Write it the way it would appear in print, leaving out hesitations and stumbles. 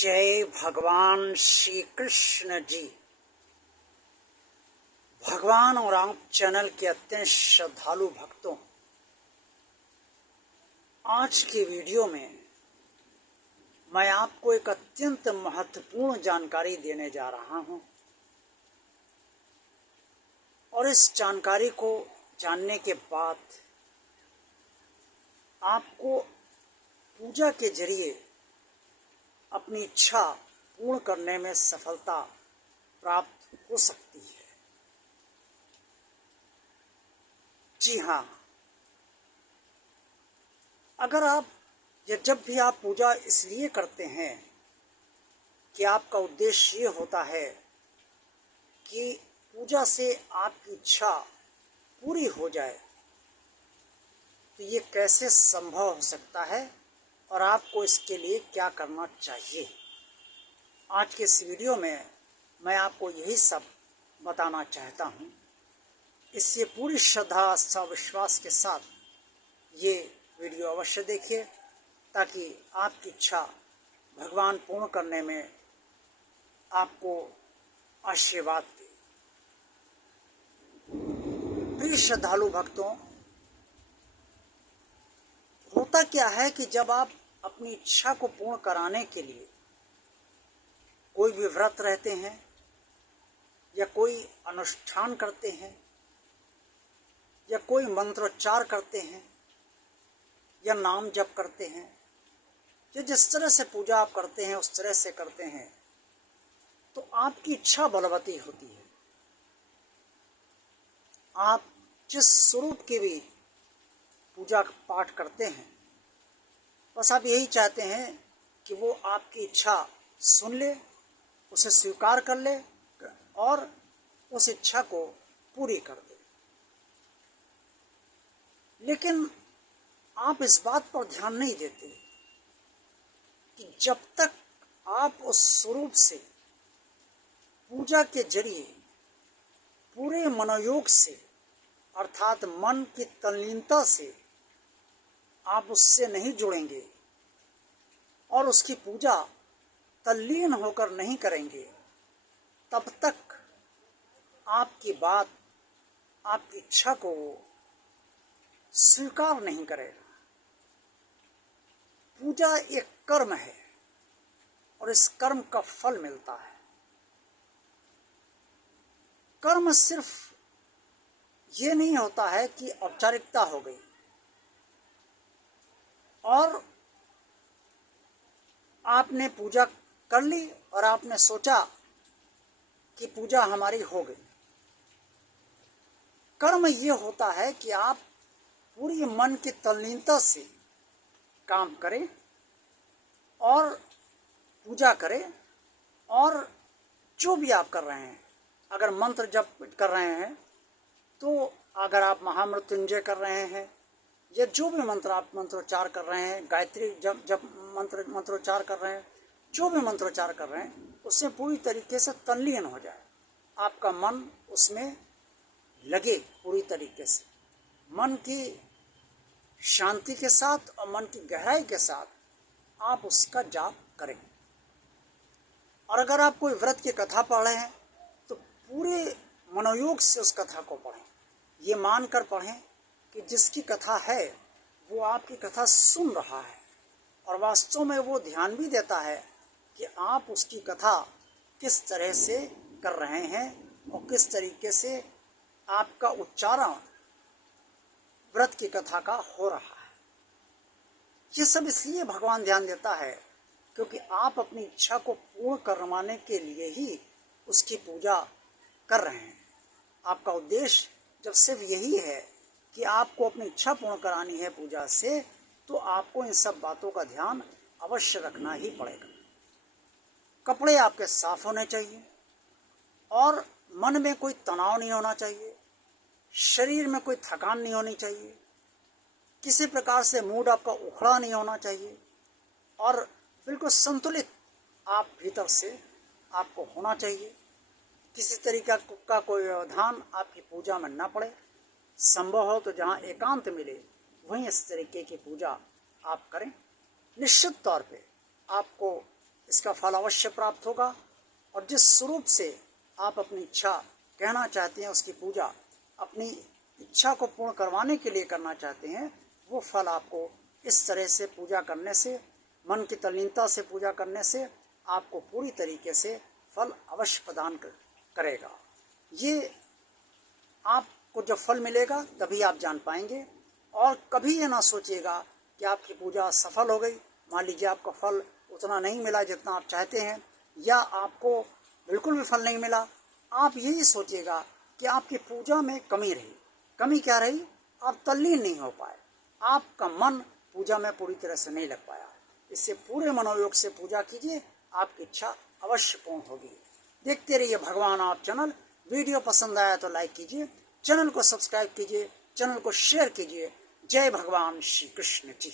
जय भगवान श्री कृष्ण जी। भगवान और आप चैनल के अत्यंत श्रद्धालु भक्तों, आज की वीडियो में मैं आपको एक अत्यंत महत्वपूर्ण जानकारी देने जा रहा हूं और इस जानकारी को जानने के बाद आपको पूजा के जरिए अपनी इच्छा पूर्ण करने में सफलता प्राप्त हो सकती है। जी हाँ, अगर आप जब भी आप पूजा इसलिए करते हैं कि आपका उद्देश्य ये होता है कि पूजा से आपकी इच्छा पूरी हो जाए, तो ये कैसे संभव हो सकता है और आपको इसके लिए क्या करना चाहिए। आज के इस वीडियो में मैं आपको यही सब बताना चाहता हूँ। इससे पूरी श्रद्धा आस्था विश्वास के साथ ये वीडियो अवश्य देखिए ताकि आपकी इच्छा भगवान पूर्ण करने में आपको आशीर्वाद दे। प्रिय श्रद्धालु भक्तों, होता क्या है कि जब आप अपनी इच्छा को पूर्ण कराने के लिए कोई भी व्रत रहते हैं या कोई अनुष्ठान करते हैं या कोई मंत्रोच्चार करते हैं या नाम जप करते हैं या जिस तरह से पूजा आप करते हैं उस तरह से करते हैं, तो आपकी इच्छा बलवती होती है। आप जिस स्वरूप की भी पूजा पाठ करते हैं, बस आप यही चाहते हैं कि वो आपकी इच्छा सुन ले, उसे स्वीकार कर ले और उस इच्छा को पूरी कर दे। लेकिन आप इस बात पर ध्यान नहीं देते कि जब तक आप उस स्वरूप से पूजा के जरिए पूरे मनोयोग से अर्थात मन की तल्लीनता से आप उससे नहीं जुड़ेंगे और उसकी पूजा तल्लीन होकर नहीं करेंगे, तब तक आपकी बात, आपकी इच्छा को स्वीकार नहीं करेगा। पूजा एक कर्म है और इस कर्म का फल मिलता है। कर्म सिर्फ ये नहीं होता है कि औपचारिकता हो गई और आपने पूजा कर ली और आपने सोचा कि पूजा हमारी हो गई। कर्म ये होता है कि आप पूरी मन की तल्लीनता से काम करें और पूजा करें, और जो भी आप कर रहे हैं, अगर मंत्र जप कर रहे हैं तो अगर आप महामृत्युंजय कर रहे हैं या जो भी मंत्र आप मंत्रोच्चार कर रहे हैं, गायत्री जब मंत्रोच्चार कर रहे हैं, जो भी मंत्रोच्चार कर रहे हैं, उससे पूरी तरीके से तल्लीन हो जाए, आपका मन उसमें लगे पूरी तरीके से, मन की शांति के साथ और मन की गहराई के साथ आप उसका जाप करें। और अगर आप कोई व्रत की कथा पढ़ रहे हैं तो पूरे मनोयोग से उस कथा को पढ़ें, ये मानकर पढ़ें कि जिसकी कथा है वो आपकी कथा सुन रहा है और वास्तव में वो ध्यान भी देता है कि आप उसकी कथा किस तरह से कर रहे हैं और किस तरीके से आपका उच्चारण व्रत की कथा का हो रहा है। ये सब इसलिए भगवान ध्यान देता है क्योंकि आप अपनी इच्छा को पूर्ण करवाने के लिए ही उसकी पूजा कर रहे हैं। आपका उद्देश्य जब सिर्फ यही है कि आपको अपनी इच्छा पूर्ण करानी है पूजा से, तो आपको इन सब बातों का ध्यान अवश्य रखना ही पड़ेगा। कपड़े आपके साफ होने चाहिए और मन में कोई तनाव नहीं होना चाहिए, शरीर में कोई थकान नहीं होनी चाहिए, किसी प्रकार से मूड आपका उखड़ा नहीं होना चाहिए और बिल्कुल संतुलित आप भीतर से आपको होना चाहिए। किसी तरीका का कोई व्यवधान आपकी पूजा में न पड़े। संभव हो तो जहाँ एकांत मिले वहीं इस तरीके की पूजा आप करें। निश्चित तौर पे आपको इसका फल अवश्य प्राप्त होगा। और जिस स्वरूप से आप अपनी इच्छा कहना चाहते हैं, उसकी पूजा अपनी इच्छा को पूर्ण करवाने के लिए करना चाहते हैं, वो फल आपको इस तरह से पूजा करने से, मन की तल्लीनता से पूजा करने से आपको पूरी तरीके से फल अवश्य प्रदान करेगा। ये आपको जब फल मिलेगा तभी आप जान पाएंगे। और कभी ये ना सोचिएगा कि आपकी पूजा सफल हो गई। मान लीजिए आपका फल उतना नहीं मिला जितना आप चाहते हैं, या आपको बिल्कुल भी फल नहीं मिला, आप यही सोचिएगा कि आपकी पूजा में कमी रही। कमी क्या रही? आप तल्लीन नहीं हो पाए, आपका मन पूजा में पूरी तरह से नहीं लग पाया। इससे पूरे मनोयोग से पूजा कीजिए, आपकी इच्छा अवश्य पूर्ण होगी। देखते रहिए भगवान आप चैनल। वीडियो पसंद आया तो लाइक कीजिए, चैनल को सब्सक्राइब कीजिए, चैनल को शेयर कीजिए। जय भगवान श्री कृष्ण जी।